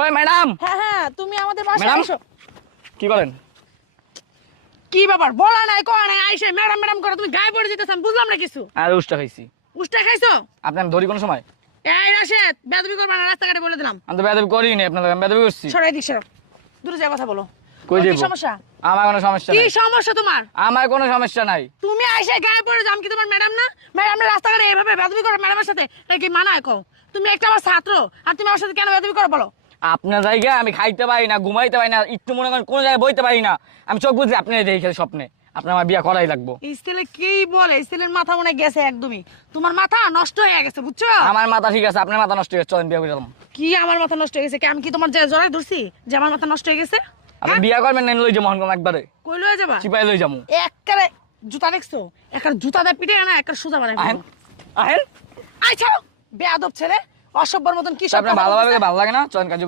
ওই ম্যাডাম। হ্যাঁ হ্যাঁ, তুমি আমাদের বাসায় ম্যাডাম এসো। কি করেন? কি ব্যাপার, বলা নাই কয় নাই, আইসে ম্যাডাম ম্যাডাম করে তুমি গায়ে পড়ে যেতেছ, আমি বুঝলাম না কিছু। আর উষ্টা খাইছি। উষ্টা খাইছো? আপনি আমি ধরি কোন সময়? এই রাশেদ, বেয়াদবি করবা না, রাস্তাঘাটে বলে দিলাম। আমি তো বেয়াদবি করিনি, আপনাদের আমি বেয়াদবি করছি। সরাই দিক সরো, দূরে যা কথা বলো। কই কি যাবো? সমস্যা? আমার কোনো সমস্যা কি নাই। সমস্যা তোমার? আমার কোনো সমস্যা নাই। তুমি আইসে গায়ে পড়ে যাও, আমি কি তোমার ম্যাডাম না? ম্যাডাম রাস্তাঘাটে এভাবে বেয়াদবি করো ম্যাডামের সাথে, এটা কি মানায় কও? তুমি একটা আমার ছাত্র, আর তুমি আমার সাথে কেন বেয়াদবি করো বলো? আপনার জায়গায় আমি খাইতে পারি না, ঘুমাইতে পারি না, একটু মনে করেন কোন জায়গায় বইতে পারি না। আমি চোখ বুঝি আপনি দেখে স্বপ্নে আপনার আমার বিয়া করাই লাগবো। এই ছেলে কি বলে? এই ছেলের মাথা মনে হয় গেছে একদমই। তোমার মাথা নষ্ট হয়ে গেছে, বুঝছো? আমার মাথা ঠিক আছে, আপনার মাথা নষ্ট হয়ে গেছে, চলেন বিয়া করে দিলাম। কি আমার মাথা নষ্ট হয়ে গেছে? কি আমি কি তোমার জড়াই ধরছি যে আমার মাথা নষ্ট হয়ে গেছে? আপনি বিয়া করবেন না লই যাবো মোহন একবারে কই লয়ে যাবা? চিপাই লই যাবো। একবারে জুতা দেখছো? একটা জুতা দিয়ে পিটে না, একটা সুজা বানাই আহেন ফেলবো। আহেন। আই ছাড়ো, বেয়াদব ছেলে, অসভ্যর মতন কি সব আপনার কথা ভালোভাবে বলতেছে। ভালো লাগে না, চলেন কাজে